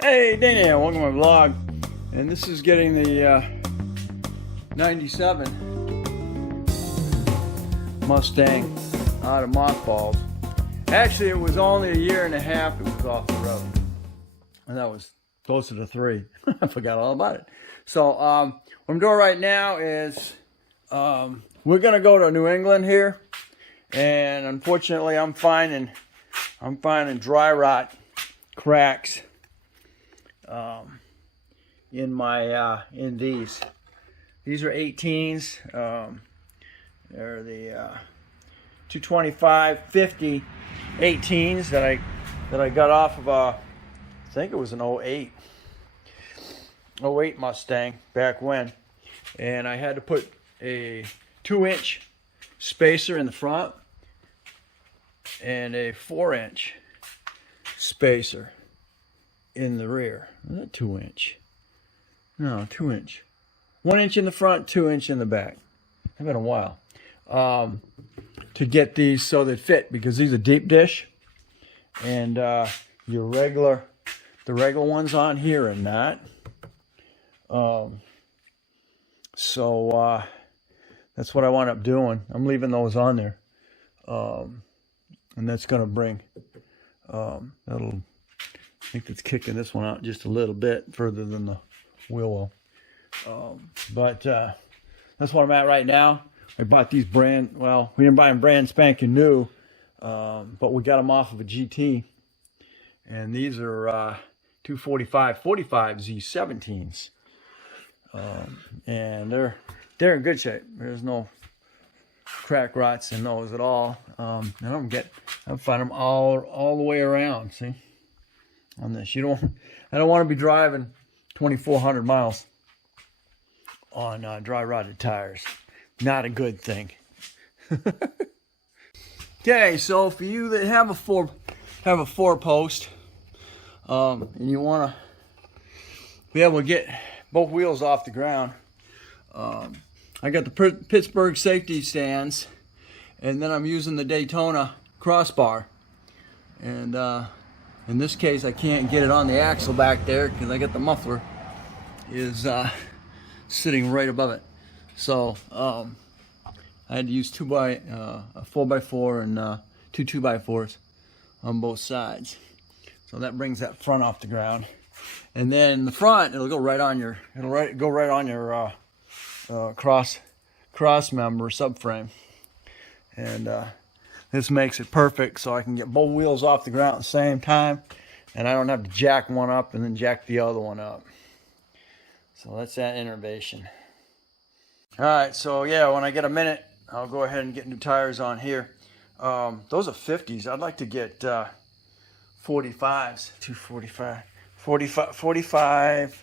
Hey, Danny here, welcome to my vlog. And this is getting the 97 Mustang out of mothballs. Actually, it was only a year and a half it was off the road. And that was closer to 3. I forgot all about it. So, what I'm doing right now is we're gonna go to New England here. And unfortunately, I'm finding dry rot cracks in my in these. These are 18s. They're the 225 50 18s that I got off of I think it was an 08 Mustang back when, and I had to put a 2-inch spacer in the front and a 4-inch spacer in the rear. Is that 2-inch? No, 2-inch. 1 inch in the front, 2-inch in the back. It's been a while to get these so they fit, because these are deep dish, and the regular ones on here are not. So that's what I wound up doing. I'm leaving those on there, and that's gonna bring I think that's kicking this one out just a little bit further than the wheel will. But that's what I'm at right now. I bought these we didn't buy them brand spanking new, but we got them off of a GT, and these are 245 45 Z17s, and they're in good shape. There's no crack rots in those at all. I find them all the way around. See, on this, I don't want to be driving 2,400 miles on dry rotted tires. Not a good thing. Okay, so for you that have a four post, and you want to be able to get both wheels off the ground, I got the Pittsburgh safety stands, and then I'm using the Daytona crossbar. And in this case, I can't get it on the axle back there because I got the muffler is sitting right above it. So I had to use a 4x4 and 2 2x4s on both sides. So that brings that front off the ground. And then the front, it'll go right on your cross member subframe, and this makes it perfect, so I can get both wheels off the ground at the same time, and I don't have to jack one up and then jack the other one up. So that's that innovation. All right, so yeah, when I get a minute, I'll go ahead and get new tires on here. Those are 50s. I'd like to get 45s. 245. 45.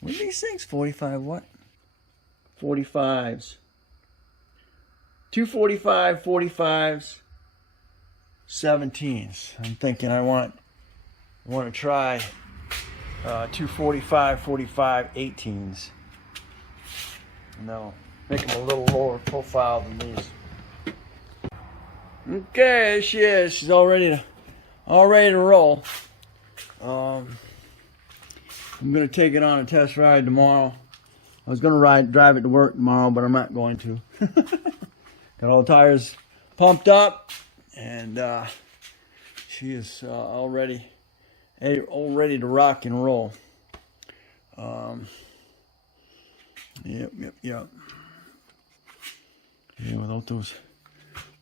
What are these things? 45 what? 45s. 245, 45s, 17s. I'm thinking I want to try 245, 45, 18s. And that'll make them a little lower profile than these. Okay, there she is. She's all ready to roll. I'm gonna take it on a test ride tomorrow. I was gonna drive it to work tomorrow, but I'm not going to. Got all the tires pumped up, and she is all ready to rock and roll. Yep. Yeah,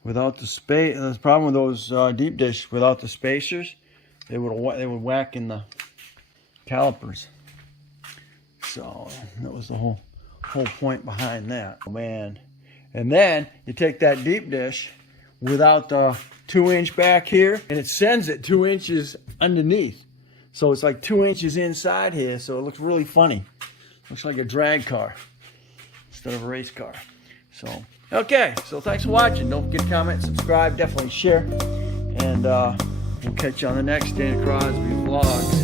without the space, the problem with those deep dish, without the spacers, they would whack in the calipers. So that was the whole point behind that. Oh, man. And then you take that deep dish without the 2-inch back here, and it sends it 2 inches underneath. So it's like 2 inches inside here, so it looks really funny. Looks like a drag car instead of a race car. So, okay, so thanks for watching. Don't forget to comment, subscribe, definitely share, and we'll catch you on the next Danny Crosby vlogs.